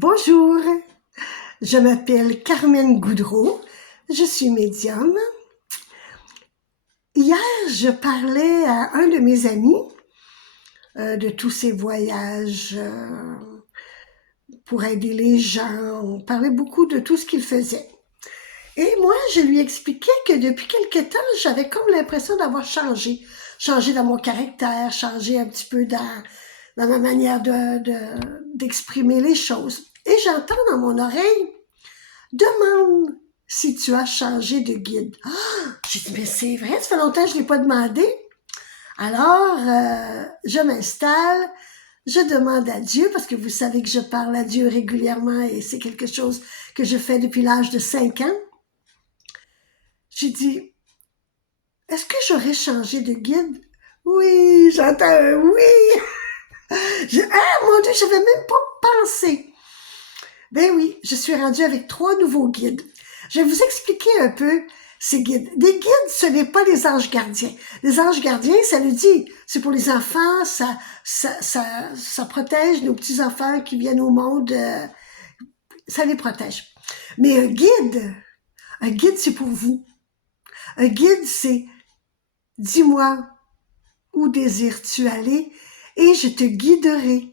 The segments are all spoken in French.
Bonjour, je m'appelle Carmen Goudreau, je suis médium. Hier, je parlais à un de mes amis de tous ses voyages pour aider les gens. On parlait beaucoup de tout ce qu'il faisait. Et moi, je lui expliquais que depuis quelque temps, j'avais comme l'impression d'avoir changé. Changé dans mon caractère, changé un petit peu dans ma manière d'exprimer les choses. Et j'entends dans mon oreille: demande si tu as changé de guide. Ah, j'ai dit, mais c'est vrai, ça fait longtemps que je ne l'ai pas demandé. Alors, je m'installe, je demande à Dieu, parce que vous savez que je parle à Dieu régulièrement et c'est quelque chose que je fais depuis l'âge de 5 ans. J'ai dit, est-ce que j'aurais changé de guide? Oui, j'entends un oui. Ah, mon Dieu, je n'avais même pas pensé. Ben oui, je suis rendue avec 3 nouveaux guides. Je vais vous expliquer un peu ces guides. Des guides, ce n'est pas les anges gardiens. Les anges gardiens, ça nous dit, c'est pour les enfants, ça protège nos petits-enfants qui viennent au monde, ça les protège. Mais un guide, c'est pour vous. Un guide, c'est, dis-moi, où désires-tu aller et je te guiderai.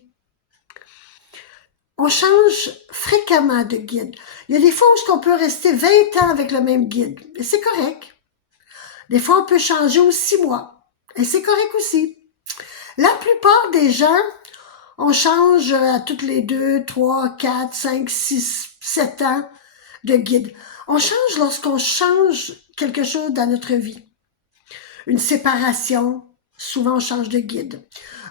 On change fréquemment de guide. Il y a des fois où on peut rester 20 ans avec le même guide, et c'est correct. Des fois, on peut changer aux 6 mois, et c'est correct aussi. La plupart des gens, on change à toutes les 2, 3, 4, 5, 6, 7 ans de guide. On change lorsqu'on change quelque chose dans notre vie. Une séparation, souvent on change de guide.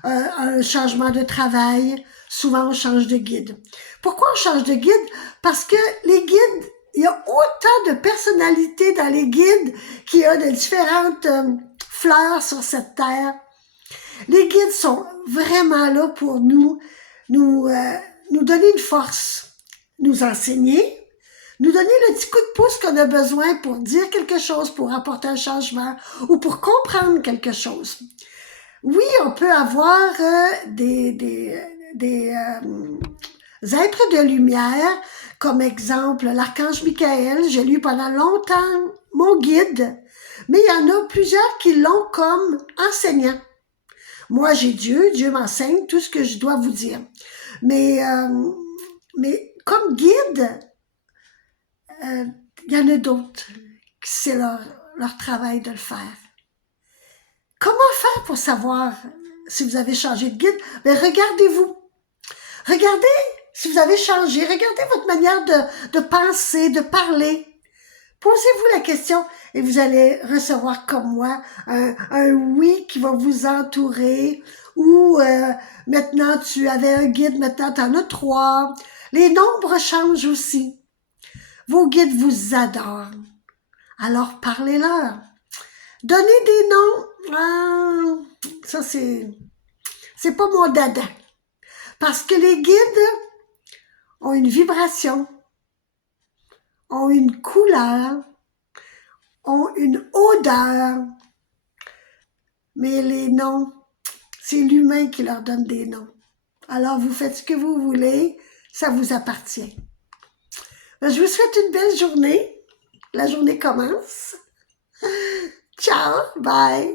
Un changement de travail, souvent on change de guide. Pourquoi on change de guide? Parce que les guides, il y a autant de personnalités dans les guides qu'il y a de différentes fleurs sur cette terre. Les guides sont vraiment là pour nous donner une force, nous enseigner, nous donner le petit coup de pouce qu'on a besoin pour dire quelque chose, pour apporter un changement ou pour comprendre quelque chose. Oui, on peut avoir des êtres de lumière, comme exemple l'archange Michael. J'ai lu pendant longtemps mon guide, mais il y en a plusieurs qui l'ont comme enseignant. Moi, j'ai Dieu, Dieu m'enseigne tout ce que je dois vous dire. Mais comme guide, il y en a d'autres, c'est leur travail de le faire. Comment faire pour savoir si vous avez changé de guide? Ben, regardez-vous. Regardez si vous avez changé. Regardez votre manière de penser, de parler. Posez-vous la question et vous allez recevoir comme moi un oui qui va vous entourer. Ou maintenant tu avais un guide, maintenant tu en as 3. Les nombres changent aussi. Vos guides vous adorent. Alors parlez-leur. Donnez des noms. Ça c'est pas mon dada. Parce que les guides ont une vibration, ont une couleur, ont une odeur. Mais les noms, c'est l'humain qui leur donne des noms. Alors vous faites ce que vous voulez, ça vous appartient. Je vous souhaite une belle journée. La journée commence. Ciao, bye.